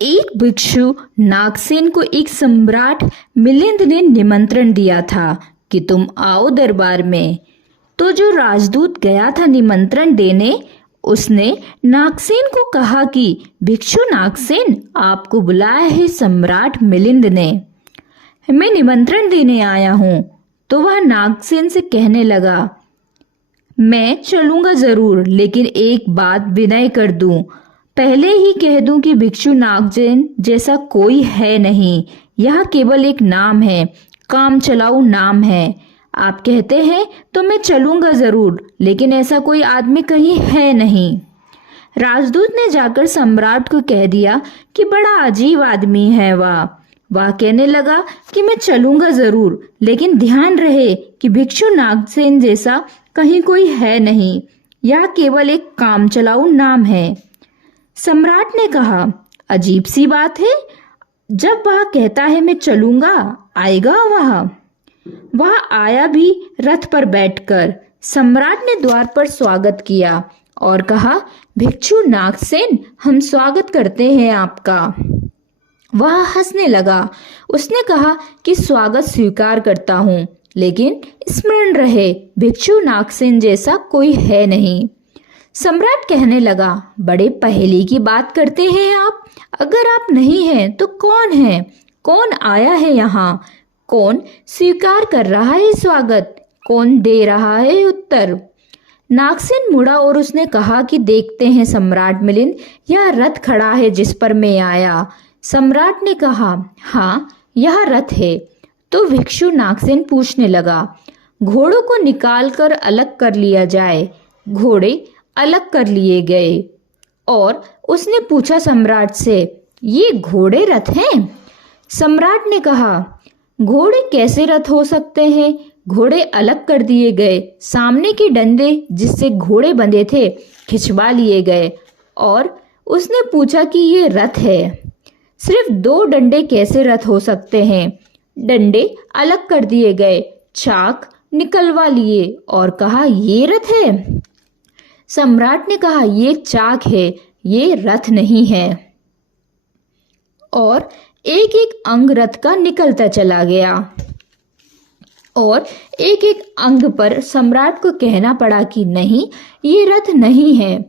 एक भिक्षु नागसेन को एक सम्राट मिलिंद ने निमंत्रण दिया था कि तुम आओ दरबार में। तो जो राजदूत गया था निमंत्रण देने, उसने नागसेन को कहा कि भिक्षु नागसेन, आपको बुलाया है सम्राट मिलिंद ने, मैं निमंत्रण देने आया हूँ। तो वह नागसेन से कहने लगा, मैं चलूंगा जरूर, लेकिन एक बात विनय कर दूं, पहले ही कह दूं कि भिक्षु नागसेन जैसा कोई है नहीं। यह केवल एक नाम है, काम चलाऊ नाम है। आप कहते हैं तो मैं चलूंगा जरूर, लेकिन ऐसा कोई आदमी कहीं है नहीं। राजदूत ने जाकर सम्राट को कह दिया कि बड़ा अजीब आदमी है वह कहने लगा कि मैं चलूंगा जरूर, लेकिन ध्यान रहे कि भिक्षु नागसेन जैसा कहीं कोई है नहीं। यह केवल एक काम चलाऊ नाम है। सम्राट ने कहा, अजीब सी बात है, जब वह कहता है मैं चलूंगा, आएगा वह आया भी रथ पर बैठकर। सम्राट ने द्वार पर स्वागत किया और कहा, भिक्षु नागसेन, हम स्वागत करते हैं आपका। वह हंसने लगा। उसने कहा कि स्वागत स्वीकार करता हूँ, लेकिन स्मरण रहे भिक्षु नागसेन जैसा कोई है नहीं। सम्राट कहने लगा, बड़े पहेली की बात करते हैं आप। अगर आप नहीं हैं तो कौन है? कौन आया है यहाँ? कौन स्वीकार कर रहा है स्वागत? कौन दे रहा है उत्तर? नागसेन मुड़ा और उसने कहा कि देखते हैं सम्राट मिलिंद, यह रथ खड़ा है जिस पर मैं आया। सम्राट ने कहा, हाँ यह रथ है। तो भिक्षु नागसेन पूछने लगा, घोड़ों को निकाल कर अलग कर लिया जाए। घोड़े अलग कर लिए गए और उसने पूछा सम्राट से, ये घोड़े रथ हैं? सम्राट ने कहा, घोड़े कैसे रथ हो सकते हैं? घोड़े अलग कर दिए गए, सामने के डंडे जिससे घोड़े बंधे थे खिंचवा लिए गए। और उसने पूछा कि ये रथ है। सिर्फ 2 डंडे कैसे रथ हो सकते हैं? डंडे अलग कर दिए गए, चाक निकलवा लिए और कहा, ये रथ है? सम्राट ने कहा, ये चाक है, ये रथ नहीं है। और एक एक अंग रथ का निकलता चला गया और एक एक अंग पर सम्राट को कहना पड़ा कि नहीं, ये रथ नहीं है।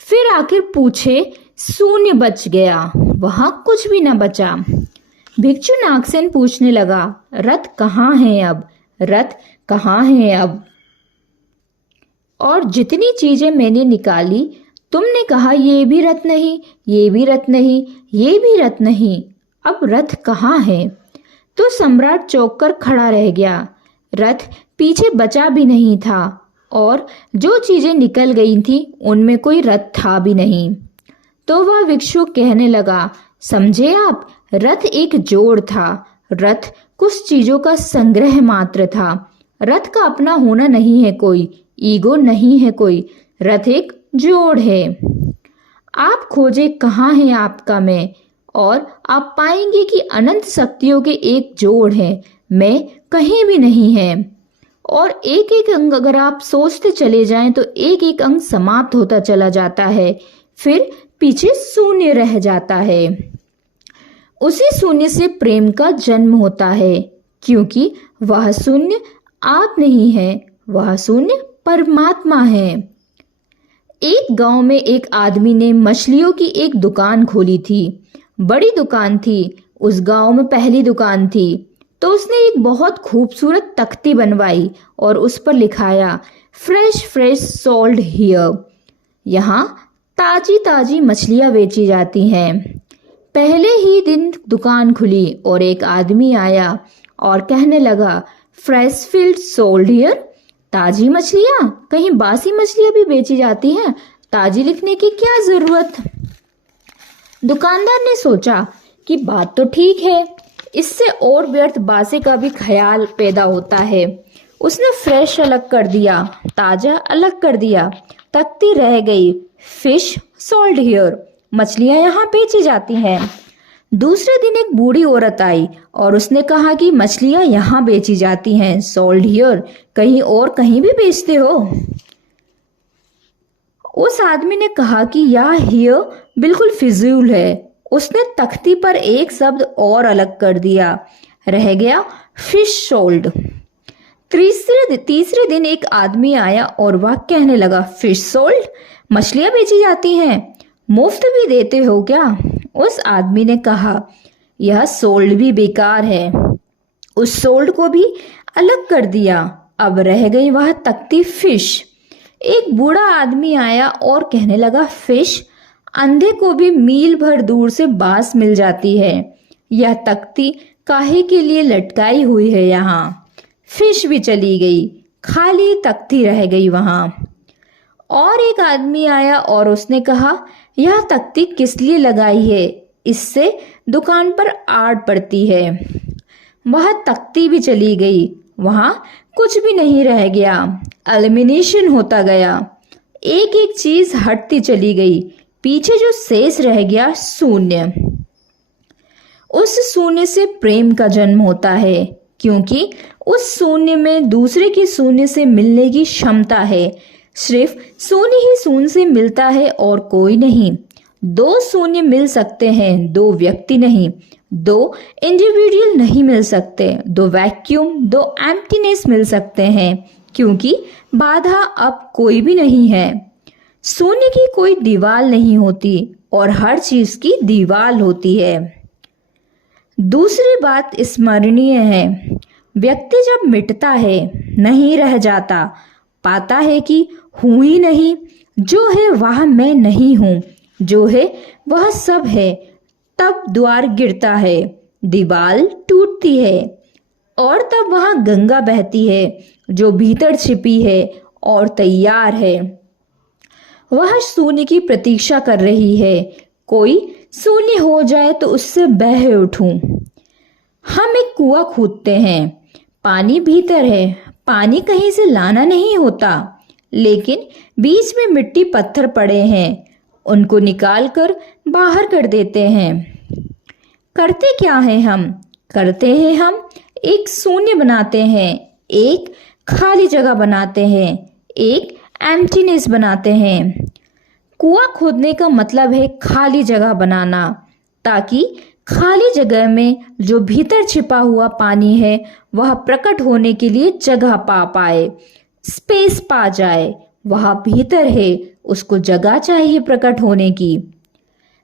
फिर आखिर पूछे शून्य बच गया, वहां कुछ भी न बचा। भिक्षु नागसेन पूछने लगा, रथ कहाँ है अब? रथ कहाँ है अब? और जितनी चीजें मैंने निकाली, तुमने कहा ये भी रथ नहीं, ये भी रथ नहीं, ये भी रथ नहीं, अब रथ कहाँ है? तो सम्राट चौंक कर खड़ा रह गया। रथ पीछे बचा भी नहीं था और जो चीजें निकल गई थी उनमें कोई रथ था भी नहीं। तो वह भिक्षु कहने लगा, समझे आप, रथ एक जोड़ था। रथ कुछ चीजों का संग्रह मात्र था। रथ का अपना होना नहीं है कोई, ईगो नहीं है कोई, रथ एक जोड़ है। आप खोजे कहाँ है आपका मैं, और आप पाएंगे कि अनंत शक्तियों के एक जोड़ है, मैं कहीं भी नहीं है। और एक एक अंग अगर आप सोचते चले जाएं तो एक एक अंग समाप्त होता चला जाता है, फिर पीछे शून्य रह जाता है। उसी शून्य से प्रेम का जन्म होता है, क्योंकि वह शून्य आप नहीं है, वह शून्य परमात्मा है। एक गांव में एक आदमी ने मछलियों की एक दुकान खोली थी। बड़ी दुकान थी, उस गांव में पहली दुकान थी। तो उसने एक बहुत खूबसूरत तख्ती बनवाई और उस पर लिखाया, फ्रेश फ्रेश सोल्ड हियर। यहाँ ताजी ताजी मछलियाँ बेची जाती हैं। पहले ही दिन दुकान खुली और एक आदमी आया और कहने लगा, फ्रेश फील्ड सोल्ड हियर, ताजी मछलियाँ? कहीं बासी मछलियाँ भी बेची जाती हैं? ताजी लिखने की क्या जरूरत? दुकानदार ने सोचा कि बात तो ठीक है, इससे और व्यर्थ बासी का भी ख्याल पैदा होता है। उसने फ्रेश अलग कर दिया, ताजा अलग कर दिया, तख्ती रह गई, फिश सोल्ड हियर, मछलियां यहाँ बेची जाती हैं। दूसरे दिन एक बूढ़ी औरत आई और उसने कहा कि मछलियां यहाँ बेची जाती हैं, सोल्ड हियर, कहीं और कहीं भी बेचते हो? उस आदमी ने कहा कि यह हियर बिल्कुल फिजूल है, उसने तख्ती पर एक शब्द और अलग कर दिया, रह गया फिश सोल्ड। तीसरे दिन एक आदमी आया और वह कहने लगा, फिश सोल्ड, मछलियां बेची जाती हैं, मुफ्त भी देते हो क्या? उस आदमी ने कहा, यह सोल्ड भी बेकार है। उस सोल्ड को भी अलग कर दिया, अब रह गई वह तख्ती फिश। एक बूढ़ा आदमी आया और कहने लगा, फिश, अंधे को भी मील भर दूर से बांस मिल जाती है, यह तख्ती काहे के लिए लटकाई हुई है यहाँ? फिश भी चली गई, खाली तख्ती रह गई वहां। और एक आदमी आया और उसने कहा, यह तख्ती किस लिए लगाई है? इससे दुकान पर आड़ पड़ती है। वह तख्ती भी चली गई, वहां कुछ भी नहीं रह गया, एलिमिनेशन होता गया। एक एक चीज हटती चली गई, पीछे जो शेष रह गया, शून्य। उस शून्य से प्रेम का जन्म होता है, क्योंकि उस शून्य में दूसरे की शून्य से मिलने की क्षमता है। सिर्फ शून्य ही शून्य से मिलता है और कोई नहीं। दो शून्य मिल सकते हैं, दो व्यक्ति नहीं। दो इंडिविजुअल नहीं मिल सकते, दो वैक्यूम, दो एम्प्टीनेस मिल सकते हैं, क्योंकि बाधा अब कोई भी नहीं है। शून्य की कोई दीवार नहीं होती और हर चीज की दीवार होती है। दूसरी बात स्मरणीय है, व्यक्ति जब मिटता है, नहीं रह जाता, पाता है कि हूं ही नहीं, जो है वह मैं नहीं हूं, जो है वह सब है, तब द्वार गिरता है, दीवार टूटती है और तब वहां गंगा बहती है जो भीतर छिपी है और तैयार है। वह शून्य की प्रतीक्षा कर रही है, कोई शून्य हो जाए तो उससे बह उठूं। हम एक कुआं खोदते हैं, पानी भीतर है, पानी कहीं से लाना नहीं होता, लेकिन बीच में मिट्टी पत्थर पड़े हैं, उनको निकाल कर बाहर कर देते हैं। करते क्या है हम? करते हैं हम एक शून्य बनाते हैं, एक खाली जगह बनाते हैं, एक एम्प्टीनेस बनाते हैं। कुआं खोदने का मतलब है खाली जगह बनाना, ताकि खाली जगह में जो भीतर छिपा हुआ पानी है वह प्रकट होने के लिए जगह पा पाए, स्पेस पा जाए। वह भीतर है, उसको जगह चाहिए प्रकट होने की।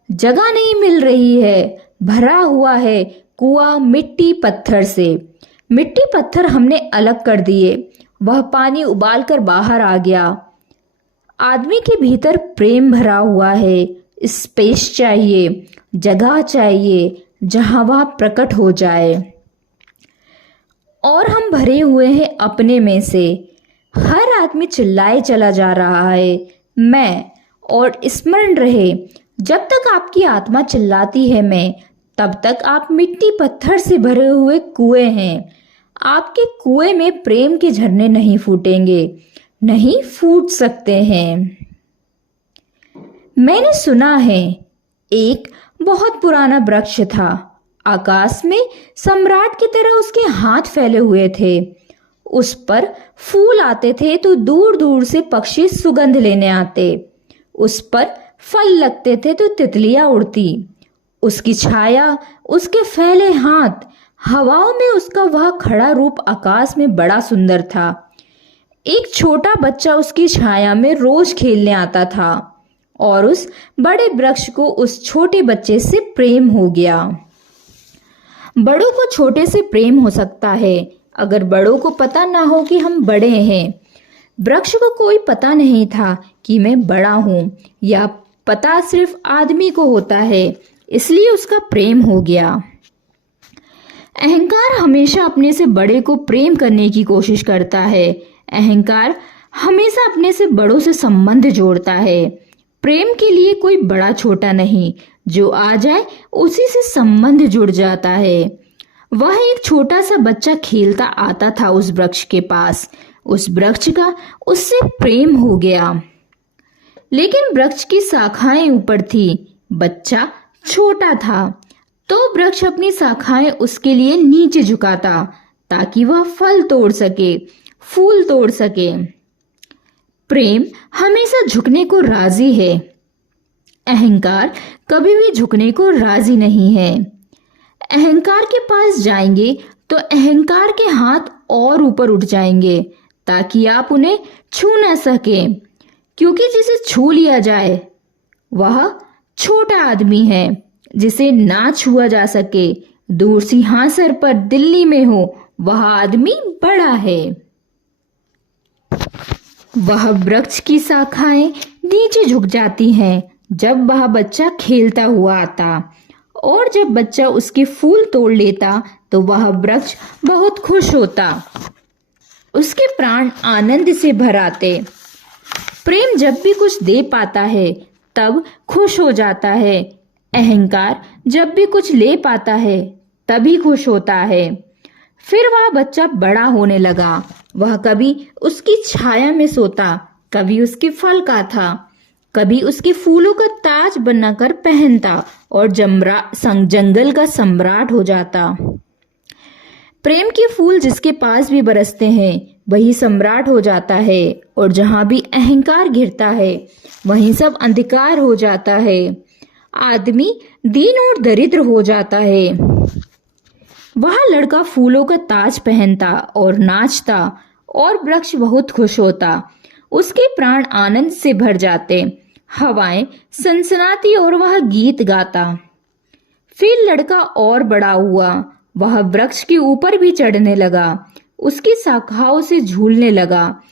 जगह नहीं मिल रही है, भरा हुआ है कुआं मिट्टी पत्थर से। मिट्टी पत्थर हमने अलग कर दिए, वह पानी उबाल कर बाहर आ गया। आदमी के भीतर प्रेम भरा हुआ है, स्पेस चाहिए, जगह चाहिए जहां वह प्रकट हो जाए। और हम भरे हुए हैं अपने में से। हर आदमी चिल्लाए चला जा रहा है मैं, और स्मरण रहे, जब तक आपकी आत्मा चिल्लाती है मैं, तब तक आप मिट्टी पत्थर से भरे हुए कुएं हैं। आपके कुएं में प्रेम के झरने नहीं फूटेंगे, नहीं फूट सकते हैं। मैंने सुना है एक बहुत पुराना वृक्ष था, आकाश में सम्राट की तरह उसके हाथ फैले हुए थे। उस पर फूल आते थे तो दूर दूर से पक्षी सुगंध लेने आते। उस पर फल लगते थे तो तितलियां उड़ती। उसकी छाया, उसके फैले हाथ, हवाओं में उसका वह खड़ा रूप आकाश में बड़ा सुंदर था। एक छोटा बच्चा उसकी छाया में रोज खेलने आता था और उस बड़े वृक्ष को उस छोटे बच्चे से प्रेम हो गया। बड़ों को छोटे से प्रेम हो सकता है अगर बड़ों को पता ना हो कि हम बड़े हैं। वृक्ष को कोई पता नहीं था कि मैं बड़ा हूं, या पता सिर्फ आदमी को होता है, इसलिए उसका प्रेम हो गया। अहंकार हमेशा अपने से बड़े को प्रेम करने की कोशिश करता है। अहंकार हमेशा अपने से बड़ों से संबंध जोड़ता है। प्रेम के लिए कोई बड़ा छोटा नहीं, जो आ जाए उसी से संबंध जुड़ जाता है। वह एक छोटा सा बच्चा खेलता आता था उस वृक्ष के पास। उस वृक्ष का उससे प्रेम हो गया, लेकिन वृक्ष की शाखाएं ऊपर थी, बच्चा छोटा था, तो वृक्ष अपनी शाखाएं उसके लिए नीचे झुकाता ताकि वह फल तोड़ सके, फूल तोड़ सके। प्रेम हमेशा झुकने को राजी है। अहंकार कभी भी झुकने को राजी नहीं है। अहंकार के पास जाएंगे तो अहंकार के हाथ और ऊपर उठ जाएंगे ताकि आप उन्हें छू न सकें, क्योंकि जिसे छू लिया जाए वह छोटा आदमी है, जिसे ना छुआ जा सके, दूर सिंहासन पर दिल्ली में हो, वह आदमी बड़ा है। वह वृक्ष की शाखाएं नीचे झुक जाती हैं जब वह बच्चा खेलता हुआ आता, और जब बच्चा उसके फूल तोड़ लेता तो वह वृक्ष बहुत खुश होता। उसके प्राण आनंद से भर आते। प्रेम जब भी कुछ दे पाता है तब खुश हो जाता है। अहंकार जब भी कुछ ले पाता है तभी खुश होता है। फिर वह बच्चा बड़ा होने लगा। वह कभी उसकी छाया में सोता, कभी उसके फल का था, कभी उसके फूलों का ताज बनाकर पहनता और जंगल का सम्राट हो जाता। प्रेम के फूल जिसके पास भी बरसते हैं वही सम्राट हो जाता है, और जहां भी अहंकार घिरता है वहीं सब अंधकार हो जाता है। आदमी दीन और दरिद्र हो जाता है। वह लड़का फूलों का ताज पहनता और नाचता, और वृक्ष बहुत खुश होता। उसके प्राण आनंद से भर जाते, हवाएं सनसनाती और वह गीत गाता। फिर लड़का और बड़ा हुआ। वह वृक्ष के ऊपर भी चढ़ने लगा, उसकी शाखाओं से झूलने लगा।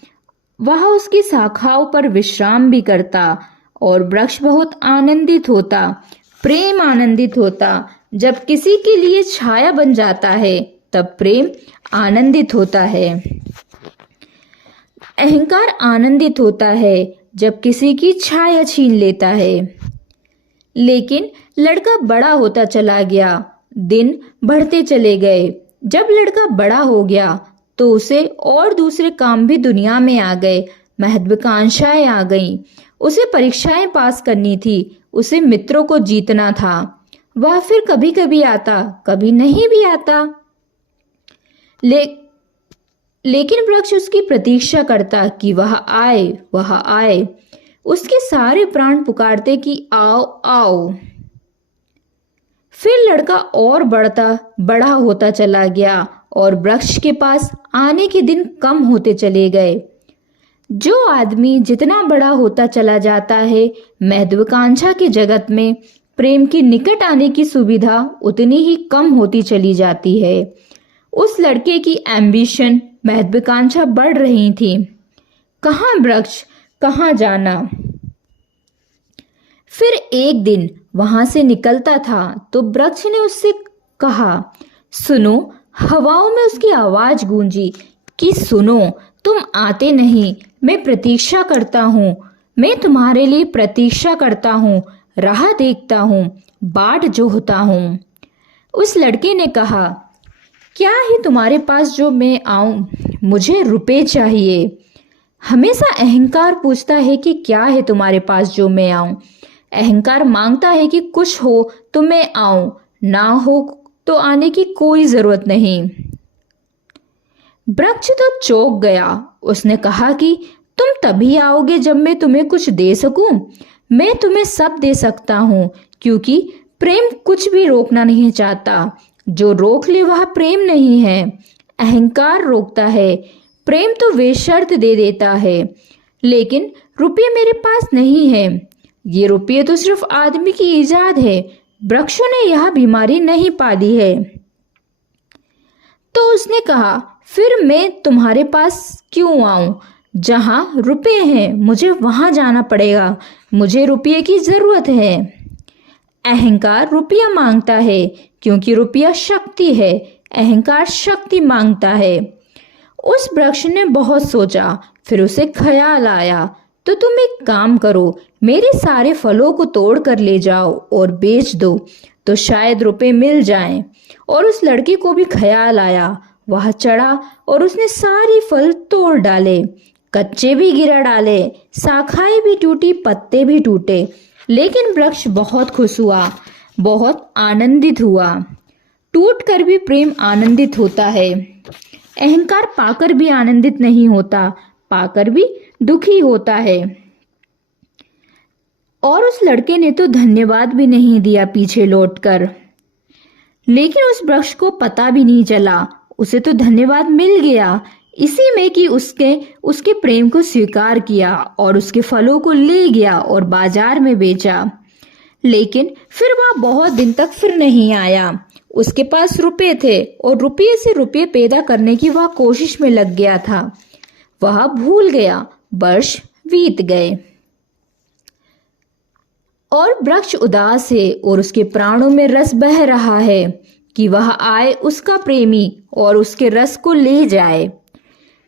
वह उसकी शाखाओं पर विश्राम भी करता, और वृक्ष बहुत आनंदित होता। प्रेम आनंदित होता। जब किसी के लिए छाया बन जाता है तब प्रेम आनंदित होता है। अहंकार आनंदित होता है जब किसी की छाया छीन लेता है। लेकिन लड़का बड़ा होता चला गया, दिन बढ़ते चले गए। जब लड़का बड़ा हो गया तो उसे और दूसरे काम भी दुनिया में आ गए। महत्वाकांक्षाएं आ गईं। उसे परीक्षाएं पास करनी थी, उसे मित्रों को जीतना था। वह फिर कभी कभी आता, कभी नहीं भी आता। लेकिन वृक्ष उसकी प्रतीक्षा करता कि वह आए, वह आए। उसके सारे प्राण पुकारते कि आओ आओ। फिर लड़का और बड़ा होता चला गया, और वृक्ष के पास आने के दिन कम होते चले गए। जो आदमी जितना बड़ा होता चला जाता है, महत्वाकांक्षा के जगत में प्रेम के निकट आने की सुविधा उतनी ही कम होती चली जाती है। उस लड़के की एम्बिशन, महत्वाकांक्षा बढ़ रही थी। कहाँ वृक्ष, कहाँ जाना। फिर एक दिन वहां से निकलता था तो वृक्ष ने उससे कहा, सुनो। हवाओं में उसकी आवाज गूंजी कि सुनो, तुम आते नहीं। मैं प्रतीक्षा करता हूँ, मैं तुम्हारे लिए प्रतीक्षा करता हूँ, राह देखता हूँ, बाट जोहता हूँ। उस लड़के ने कहा, क्या है तुम्हारे पास जो मैं आऊं? मुझे रुपए चाहिए। हमेशा अहंकार पूछता है कि क्या है तुम्हारे पास जो मैं आऊं। अहंकार मांगता है कि कुछ हो तो मैं आऊं, ना हो तो आने की कोई जरूरत नहीं। वृक्ष तो चौंक गया। उसने कहा कि तुम तभी आओगे जब मैं तुम्हें कुछ दे सकूं। मैं तुम्हें सब दे सकता हूं, क्योंकि प्रेम कुछ भी रोकना नहीं चाहता। जो रोक ले वह प्रेम नहीं है। अहंकार रोकता है, प्रेम तो बेशर्त दे देता है। लेकिन रुपये मेरे पास नहीं है। ये रुपये तो सिर्फ आदमी की इजाद है। वृक्षों ने यह बीमारी नहीं पाली है। तो उसने कहा, फिर मैं तुम्हारे पास क्यों आऊं? जहां रुपये हैं मुझे वहां जाना पड़ेगा। मुझे रुपये की जरूरत है। अहंकार रुपया मांगता है, क्योंकि रुपया शक्ति है। अहंकार शक्ति मांगता है। उस वृक्ष ने बहुत सोचा। फिर उसे ख्याल आया, तो तुम एक काम करो, मेरे सारे फलों को तोड़ कर ले जाओ और बेच दो, तो शायद रुपए मिल जाएं। और उस लड़के को भी ख्याल आया। वह चढ़ा और उसने सारे फल तोड़ डाले, कच्चे भी गिरा डाले, शाखाएं भी टूटी, पत्ते भी टूटे। लेकिन वृक्ष बहुत खुश हुआ, बहुत आनंदित हुआ। टूट कर भी प्रेम आनंदित होता है। अहंकार पाकर भी आनंदित नहीं होता, पाकर भी दुखी होता है। और उस लड़के ने तो धन्यवाद भी नहीं दिया पीछे लौटकर। लेकिन उस वृक्ष को पता भी नहीं चला, उसे तो धन्यवाद मिल गया इसी में कि उसके प्रेम को स्वीकार किया और उसके फलों को ले गया और बाजार में बेचा। लेकिन फिर वह बहुत दिन तक फिर नहीं आया। उसके पास रुपए थे और रुपये से रुपये पैदा करने की वह कोशिश में लग गया था। वह भूल गया। वर्ष बीत गए और वृक्ष उदास है और उसके प्राणों में रस बह रहा है कि वह आए उसका प्रेमी और उसके रस को ले जाए।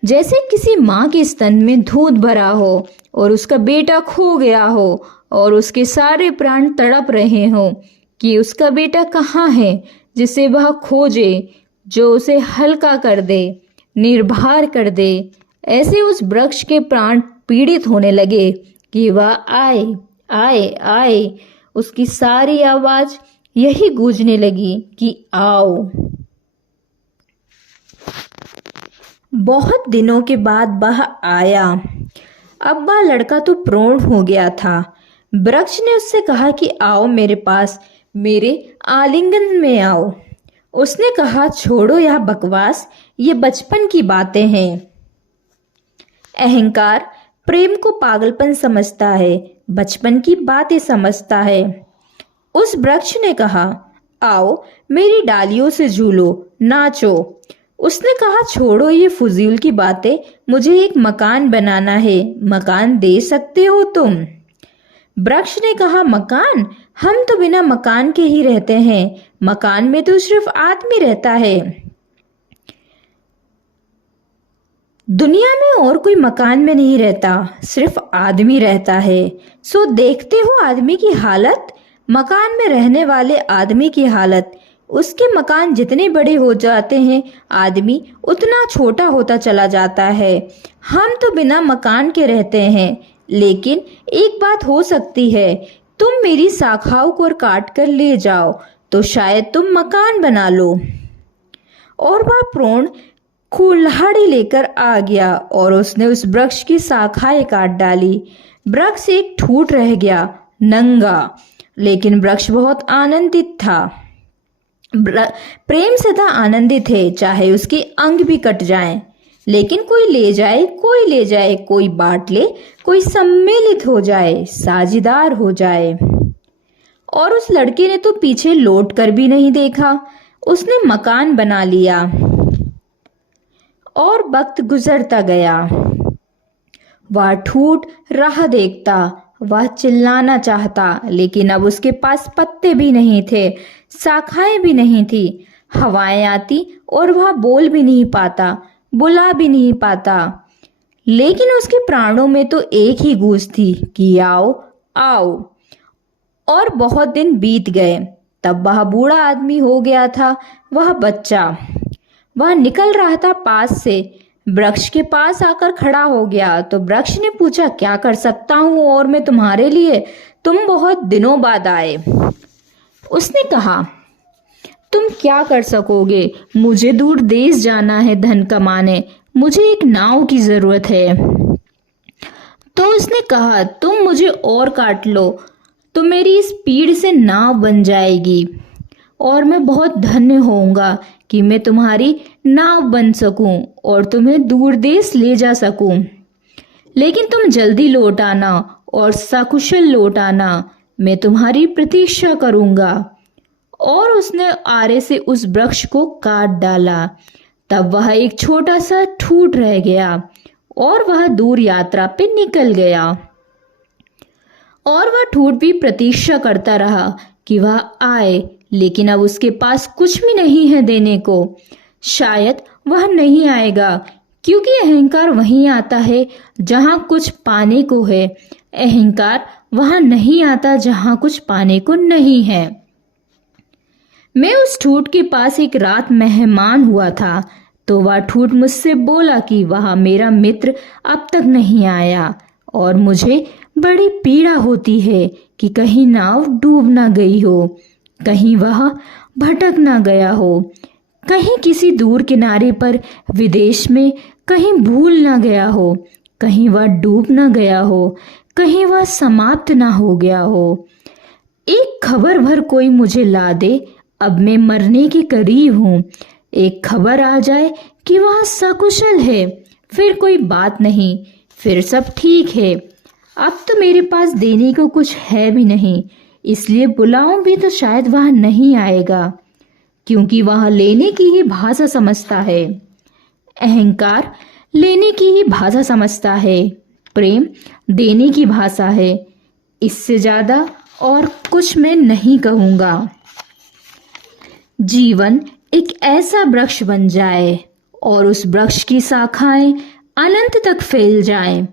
जैसे किसी माँ के स्तन में दूध भरा हो और उसका बेटा खो गया हो और उसके सारे प्राण तड़प रहे हो कि उसका बेटा कहाँ है, जिसे वह खोजे, जो उसे हल्का कर दे, निर्भर कर दे। ऐसे उस वृक्ष के प्राण पीड़ित होने लगे कि वह आए आए आए। उसकी सारी आवाज यही गूंजने लगी कि आओ। बहुत दिनों के बाद वह आया। अब वह लड़का तो प्रौढ़ हो गया था। वृक्ष ने उससे कहा कि आओ मेरे पास, मेरे आलिंगन में आओ। उसने कहा छोड़ो यह बकवास, ये बचपन की बातें हैं। अहंकार प्रेम को पागलपन समझता है, बचपन की बातें समझता है। उस वृक्ष ने कहा आओ मेरी डालियों से झूलो, नाचो। उसने कहा छोड़ो ये फजूल की बातें, मुझे एक मकान बनाना है, मकान दे सकते हो तुम? वृक्ष ने कहा मकान? हम तो बिना मकान के ही रहते हैं, मकान में तो सिर्फ आदमी रहता है। दुनिया में और कोई मकान में नहीं रहता, सिर्फ आदमी रहता है। सो देखते हो आदमी की हालत, मकान में रहने वाले आदमी की हालत। उसके मकान जितने बड़े हो जाते हैं, आदमी उतना छोटा होता चला जाता है। हम तो बिना मकान के रहते हैं, लेकिन एक बात हो सकती है, तुम मेरी शाखाओं को काट कर ले जाओ तो शायद तुम मकान बना लो। और वह प्रौढ़ कुल्हाड़ी लेकर आ गया और उसने उस वृक्ष की शाखाएं काट डाली। वृक्ष एक ठूट रह गया, नंगा। लेकिन वृक्ष बहुत आनंदित था। प्रेम सदा आनंदित है, चाहे उसके अंग भी कट जाएं। लेकिन कोई ले जाए, कोई ले जाए, कोई बांट ले, कोई सम्मिलित हो जाए, साझीदार हो जाए। और उस लड़के ने तो पीछे लौट कर भी नहीं देखा। उसने मकान बना लिया और वक्त गुजरता गया। वह ठूठ राह देखता, वह चिल्लाना चाहता, लेकिन अब उसके पास पत्ते भी नहीं थे, शाखाएं भी नहीं थी। हवाएं आती और वह बोल भी नहीं पाता, बुला भी नहीं पाता। लेकिन उसके प्राणों में तो एक ही गूंज थी कि आओ आओ। और बहुत दिन बीत गए। तब वह बूढ़ा आदमी हो गया था, वह बच्चा। वह निकल रहा था पास से, वृक्ष के पास आकर खड़ा हो गया। तो वृक्ष ने पूछा क्या कर सकता हूँ और मैं तुम्हारे लिए? तुम बहुत दिनों बाद आए। उसने कहा तुम क्या कर सकोगे? मुझे दूर देश जाना है धन कमाने, मुझे एक नाव की जरूरत है। तो उसने कहा तुम मुझे और काट लो तो मेरी इस पीड़ से नाव बन जाएगी और मैं बहुत धन्य होऊंगा कि मैं तुम्हारी नाव बन सकूं और तुम्हें दूर देश ले जा सकूं। लेकिन तुम जल्दी लौट आना और सकुशल लौट आना, मैं तुम्हारी प्रतीक्षा करूंगा। और उसने आरे से उस वृक्ष को काट डाला। तब वह एक छोटा सा ठूठ रह गया और वह दूर यात्रा पे निकल गया। और वह ठूठ भी प्रतीक्षा करता रहा कि वह आए, लेकिन अब उसके पास कुछ भी नहीं है देने को। शायद वह नहीं आएगा, क्योंकि अहंकार वहीं आता है जहां कुछ पाने को है। अहंकार वहां नहीं आता जहां कुछ पाने को नहीं है। मैं उस ठूठ के पास एक रात मेहमान हुआ था, तो वह ठूठ मुझसे बोला कि वह मेरा मित्र अब तक नहीं आया और मुझे बड़ी पीड़ा होती है कि कहीं नाव डूब ना गई हो, कहीं वह भटक ना गया हो, कहीं किसी दूर किनारे पर विदेश में कहीं भूल ना गया हो, कहीं वह डूब ना गया हो, कहीं वह समाप्त ना हो गया हो। एक खबर भर कोई मुझे ला दे, अब मैं मरने के करीब हूँ। एक खबर आ जाए कि वह सकुशल है, फिर कोई बात नहीं, फिर सब ठीक है। अब तो मेरे पास देने को कुछ है भी नहीं, इसलिए बुलाऊं भी तो शायद वह नहीं आएगा, क्योंकि वह लेने की ही भाषा समझता है। अहंकार लेने की ही भाषा समझता है, प्रेम देने की भाषा है। इससे ज्यादा और कुछ मैं नहीं कहूँगा। जीवन एक ऐसा वृक्ष बन जाए और उस वृक्ष की शाखाएं अनंत तक फैल जाएं,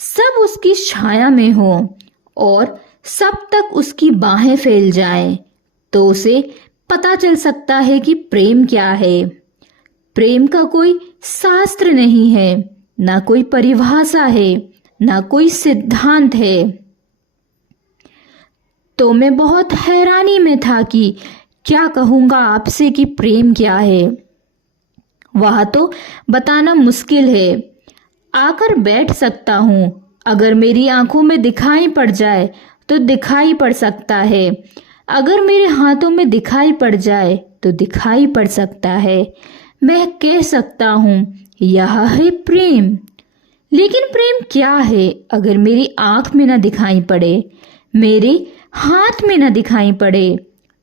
सब उसकी छाया में हो और सब तक उसकी बाहें फैल जाएं, तो उसे पता चल सकता है कि प्रेम क्या है। प्रेम का कोई शास्त्र नहीं है, ना कोई परिभाषा है, ना कोई सिद्धांत है। तो मैं बहुत हैरानी में था कि क्या कहूँगा आपसे कि प्रेम क्या है। वह तो बताना मुश्किल है। आकर बैठ सकता हूँ, अगर मेरी आंखों में दिखाई पड़ जाए तो दिखाई पड़ सकता है, अगर मेरे हाथों में दिखाई पड़ जाए तो दिखाई पड़ सकता है। मैं कह सकता हूँ यह है प्रेम। लेकिन प्रेम क्या है अगर मेरी आंख में ना दिखाई पड़े, मेरे हाथ में ना दिखाई पड़े,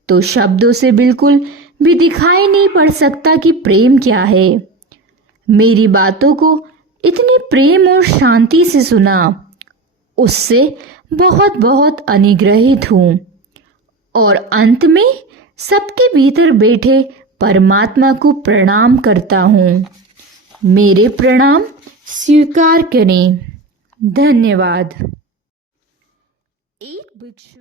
तो शब्दों से बिल्कुल भी दिखाई नहीं पड़ सकता कि प्रेम क्या है। मेरी बातों को इतनी प्रेम और शांति से सुना, उससे बहुत बहुत अनुग्रहित हूँ। और अंत में सबके भीतर बैठे परमात्मा को प्रणाम करता हूँ। मेरे प्रणाम स्वीकार करें। धन्यवाद। एक भिक्षु